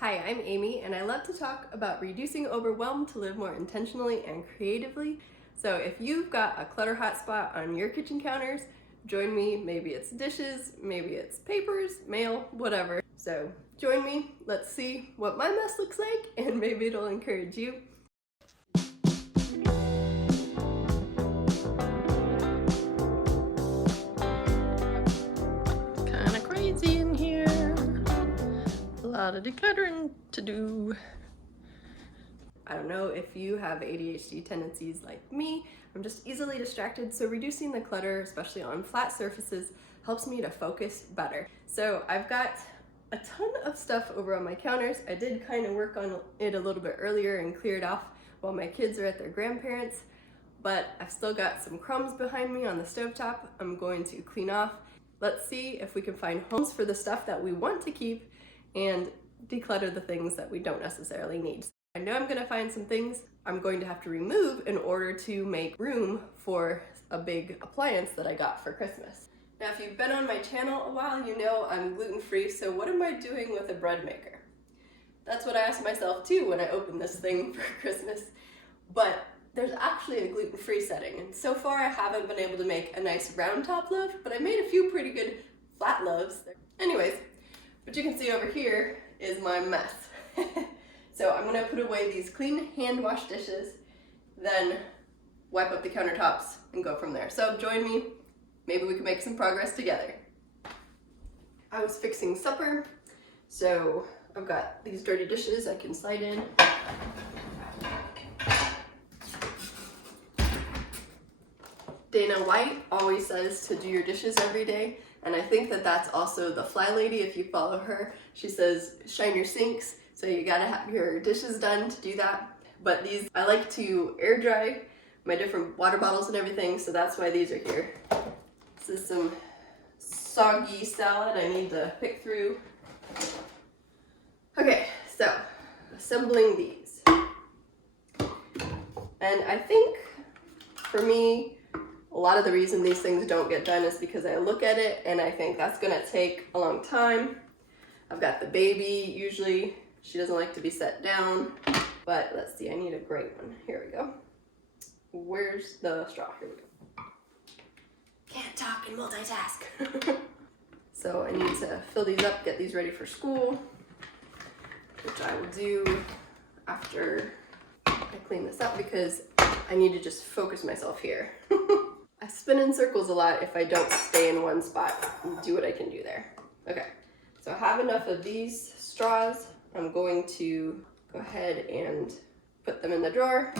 Hi, I'm Amy, and I love to talk about reducing overwhelm to live more intentionally and creatively. So if you've got a clutter hotspot on your kitchen counters, join me. Maybe it's dishes, maybe it's papers, mail, whatever. So join me, let's see what my mess looks like, and maybe it'll encourage you. Kinda crazy in here. A lot of decluttering to do. I don't know if you have ADHD tendencies like me. I'm just easily distracted, so reducing the clutter, especially on flat surfaces, helps me to focus better. So I've got a ton of stuff over on my counters. I did kind of work on it a little bit earlier and clear it off while my kids are at their grandparents', but I've still got some crumbs behind me on the stovetop I'm going to clean off. Let's see if we can find homes for the stuff that we want to keep and declutter the things that we don't necessarily need. I know I'm gonna find some things I'm going to have to remove in order to make room for a big appliance that I got for Christmas. Now, if you've been on my channel a while, you know I'm gluten-free, so what am I doing with a bread maker? That's what I asked myself too when I opened this thing for Christmas. But there's actually a gluten-free setting, and so far I haven't been able to make a nice round top loaf, but I made a few pretty good flat loaves. Anyways, what you can see over here is my mess. So I'm gonna put away these clean hand wash dishes, then wipe up the countertops and go from there. So join me, maybe we can make some progress together. I was fixing supper, so I've got these dirty dishes I can slide in. Dana White always says to do your dishes every day, and I think that that's also the Fly Lady. If you follow her, she says shine your sinks, so you gotta have your dishes done to do that. But these, I like to air dry my different water bottles and everything, so that's why these are here. This is some soggy salad I need to pick through. Okay, so assembling these. And I think for me, a lot of the reason these things don't get done is because I look at it and I think that's gonna take a long time. I've got the baby, usually she doesn't like to be set down, but let's see, I need a great one. Here we go. Where's the straw? Here we go. Can't talk and multitask. So I need to fill these up, get these ready for school, which I will do after I clean this up because I need to just focus myself here. I spin in circles a lot if I don't stay in one spot and do what I can do there. Okay, so I have enough of these straws. I'm going to go ahead and put them in the drawer,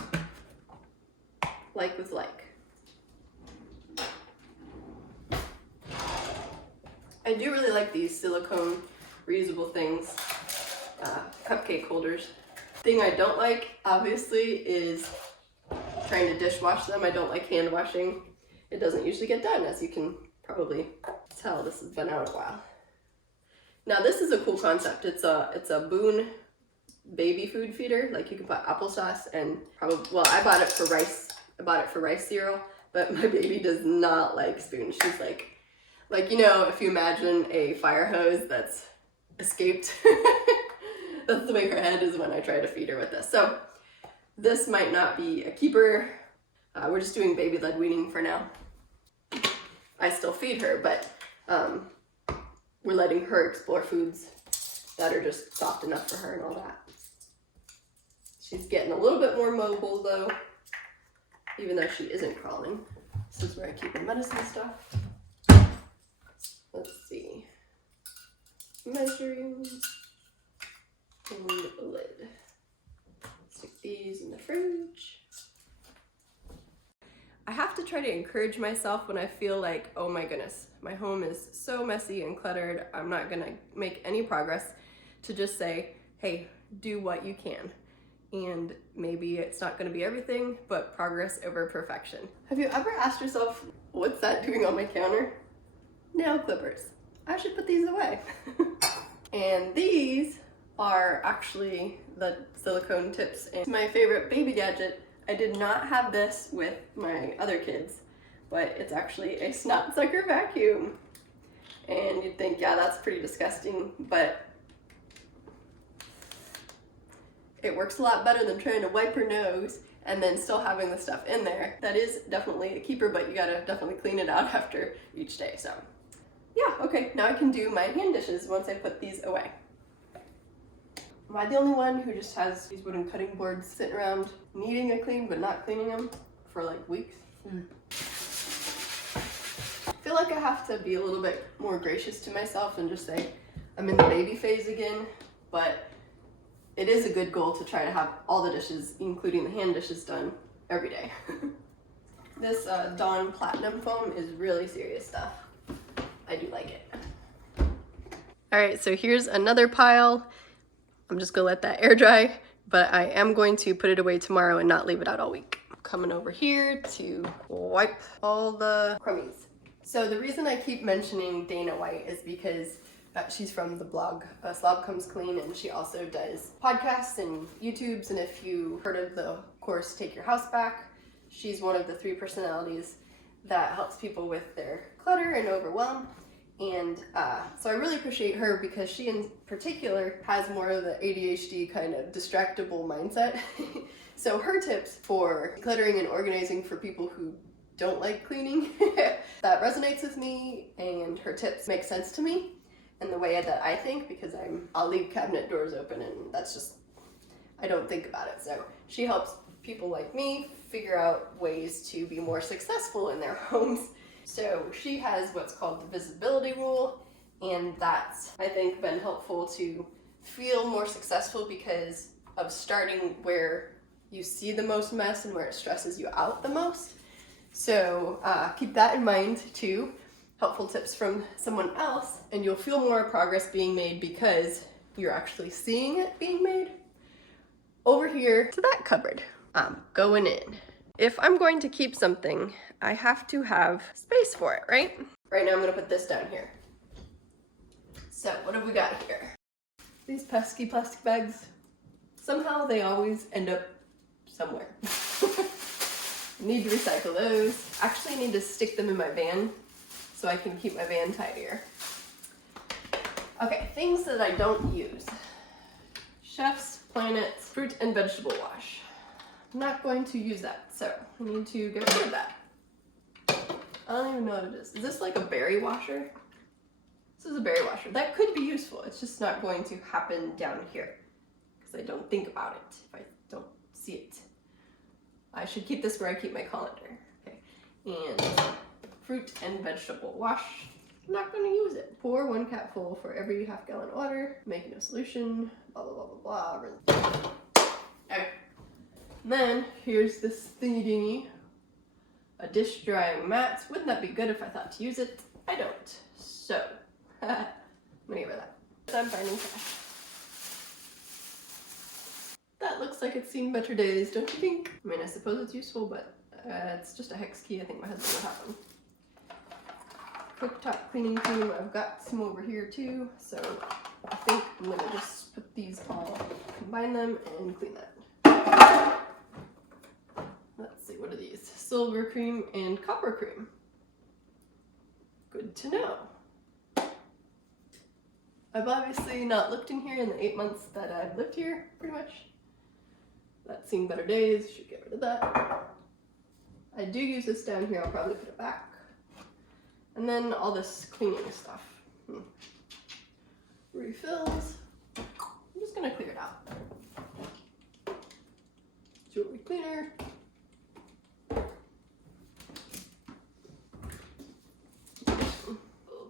like with like. I do really like these silicone reusable things, cupcake holders. Thing I don't like, obviously, is trying to dishwash them. I don't like hand washing. It doesn't usually get done, as you can probably tell. This has been out a while. Now this is a cool concept. It's a Boone baby food feeder. Like you can put applesauce and probably, well, I bought it for rice. I bought it for rice cereal, but my baby does not like spoons. She's like, you know, if you imagine a fire hose that's escaped, that's the way her head is when I try to feed her with this. So this might not be a keeper. We're just doing baby-led weaning for now. I still feed her, but we're letting her explore foods that are just soft enough for her and all that. She's getting a little bit more mobile though, even though she isn't crawling. This is where I keep the medicine stuff. Let's see. Measuring and a lid. Stick these in the fridge. I have to try to encourage myself when I feel like, oh my goodness, my home is so messy and cluttered, I'm not gonna make any progress, to just say, hey, do what you can. And maybe it's not gonna be everything, but progress over perfection. Have you ever asked yourself, what's that doing on my counter? Nail clippers. I should put these away. And these are actually the silicone tips. And my favorite baby gadget. I did not have this with my other kids, but it's actually a snot sucker vacuum. And you'd think, yeah, that's pretty disgusting, but It works a lot better than trying to wipe her nose and then still having the stuff in there. That is definitely a keeper, but you gotta definitely clean it out after each day. So yeah, okay, now I can do my hand dishes once I put these away. Am I the only one who just has these wooden cutting boards sitting around needing a clean but not cleaning them for like weeks? I feel like I have to be a little bit more gracious to myself and just say I'm in the baby phase again, but it is a good goal to try to have all the dishes, including the hand dishes, done every day. This Dawn Platinum foam is really serious stuff. I do like it. All right, so here's another pile. I'm just gonna let that air dry, but I am going to put it away tomorrow and not leave it out all week. Coming over here to wipe all the crummies. So the reason I keep mentioning Dana White is because she's from the blog Slob Comes Clean, and she also does podcasts and YouTubes, and if you heard of the course Take Your House Back, she's one of the 3 personalities that helps people with their clutter and overwhelm. And so I really appreciate her because she in particular has more of the ADHD kind of distractible mindset. So her tips for decluttering and organizing for people who don't like cleaning, that resonates with me, and her tips make sense to me in the way that I think, because I'll leave cabinet doors open and that's just, I don't think about it. So she helps people like me figure out ways to be more successful in their homes. So she has what's called the visibility rule, and that's, I think, been helpful to feel more successful because of starting where you see the most mess and where it stresses you out the most. So keep that in mind too. Helpful tips from someone else, and you'll feel more progress being made because you're actually seeing it being made. Over here to that cupboard, I'm going in. If I'm going to keep something, I have to have space for it, right? Right now I'm gonna put this down here. So what have we got here? These pesky plastic bags. Somehow they always end up somewhere. Need to recycle those. Actually need to stick them in my van so I can keep my van tidier. Okay, things that I don't use. Chef's Planet's fruit and vegetable wash. I'm not going to use that, so I need to get rid of that. I don't even know what it is. Is this like a berry washer? This is a berry washer. That could be useful. It's just not going to happen down here because I don't think about it if I don't see it. I should keep this where I keep my colander. Okay, and fruit and vegetable wash. I'm not going to use it. Pour 1 capful for every ½ gallon of water. Making a solution. Blah blah blah blah blah. Okay. And then here's this thingy dingy. A dish drying mat. Wouldn't that be good if I thought to use it? I don't. So, I'm gonna get rid of that. I'm finding cash. That looks like it's seen better days, don't you think? I mean, I suppose it's useful, but it's just a hex key. I think my husband would have them. Cooktop cleaning cream. I've got some over here too, so I think I'm gonna just put these all, combine them, and clean that. Let's see, what are these? Silver cream and copper cream. Good to know. I've obviously not looked in here in the 8 months that I've lived here, pretty much. That's seen better days, should get rid of that. I do use this down here, I'll probably put it back. And then all this cleaning stuff. Refills. I'm just gonna clear it out. Jewelry cleaner.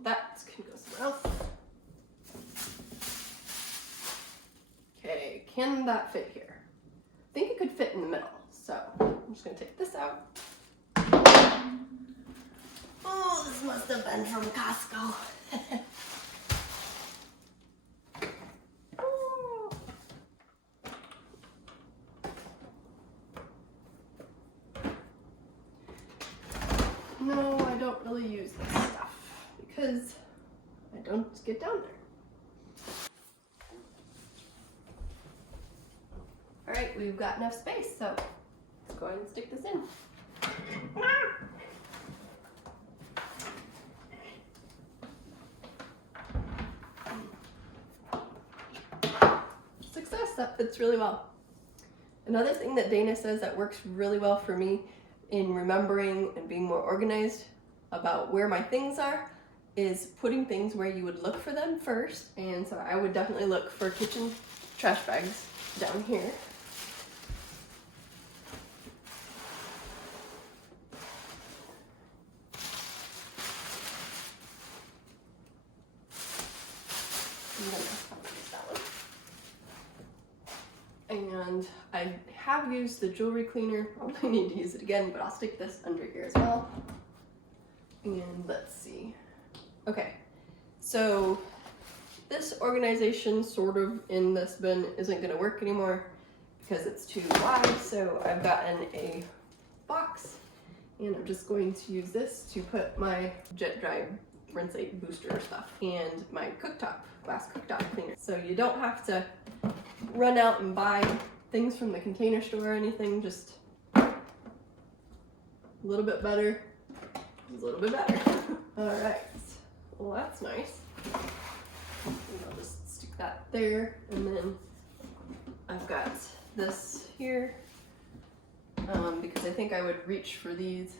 That can go somewhere else. Okay, can that fit here? I think it could fit in the middle, so I'm just gonna take this out. Oh, this must have been from Costco. No, I don't really use this stuff because I don't get down there. All right, we've got enough space, so let's go ahead and stick this in. Success, that fits really well. Another thing that Dana says that works really well for me in remembering and being more organized about where my things are is putting things where you would look for them first. And so I would definitely look for kitchen trash bags down here. And I have used the jewelry cleaner, probably need to use it again, but I'll stick this under here as well. And let's see. Okay, so this organization sort of in this bin isn't gonna work anymore because it's too wide, so I've gotten a box and I'm just going to use this to put my jet dry rinse-aid booster stuff and my glass cooktop cleaner. So you don't have to run out and buy things from the Container Store or anything, just a little bit better, a little bit better. All right, well that's nice. And I'll just stick that there, and then I've got this here because I think I would reach for these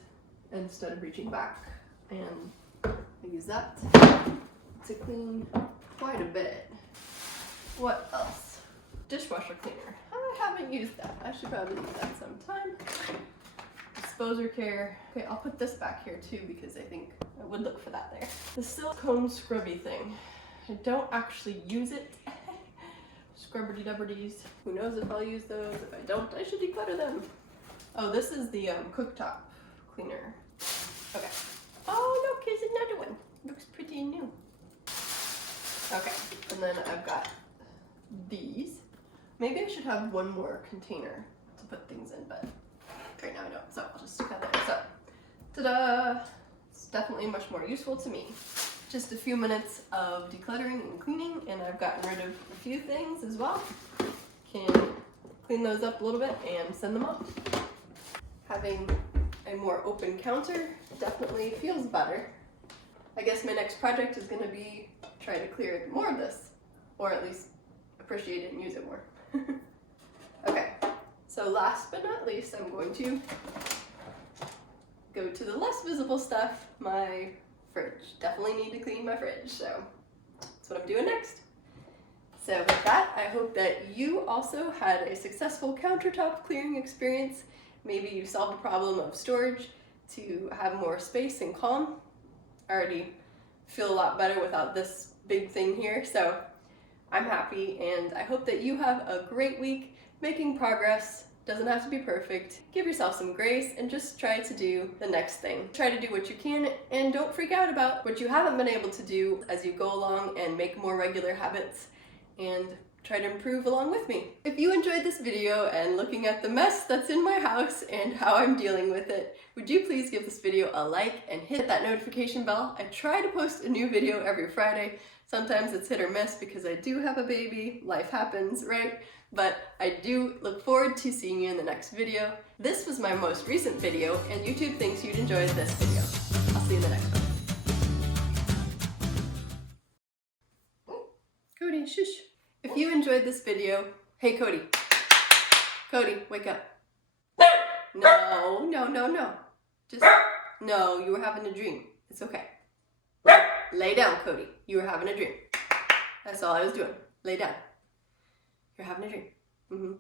instead of reaching back, and I use that to clean quite a bit. What else? Dishwasher cleaner. I haven't used that. I should probably use that sometime. Disposer care. Okay, I'll put this back here too because I think I would look for that there. The silicone scrubby thing. I don't actually use it. Scrubberdy-dubberdies. Who knows if I'll use those. If I don't, I should declutter them. Oh, this is the cooktop cleaner. Okay. Oh, look, here's another one. Looks pretty new. Okay, and then I've got these. Maybe I should have one more container to put things in, but right now I don't, so I'll just stick that there. So, ta-da! It's definitely much more useful to me. Just a few minutes of decluttering and cleaning, and I've gotten rid of a few things as well. Can clean those up a little bit and send them off. Having a more open counter definitely feels better. I guess my next project is going to be try to clear more of this, or at least appreciate it and use it more. Okay, so last but not least, I'm going to go to the less visible stuff, my fridge. Definitely need to clean my fridge, so that's what I'm doing next. So with that, I hope that you also had a successful countertop clearing experience. Maybe you solved the problem of storage to have more space and calm. I already feel a lot better without this big thing here, so I'm happy, and I hope that you have a great week making progress. Doesn't have to be perfect. Give yourself some grace and just try to do the next thing. Try to do what you can, and don't freak out about what you haven't been able to do as you go along, and make more regular habits and try to improve along with me. If you enjoyed this video and looking at the mess that's in my house and how I'm dealing with it, would you please give this video a like and hit that notification bell? I try to post a new video every Friday. Sometimes it's hit or miss because I do have a baby, life happens, right? But I do look forward to seeing you in the next video. This was my most recent video, and YouTube thinks you'd enjoy this video. I'll see you in the next one. Cody, shush. If you enjoyed this video, hey Cody. Cody, wake up. No, no, no, no. Just, no, you were having a dream. It's okay. Lay down, Cody. You were having a dream. That's all I was doing. Lay down. You're having a dream.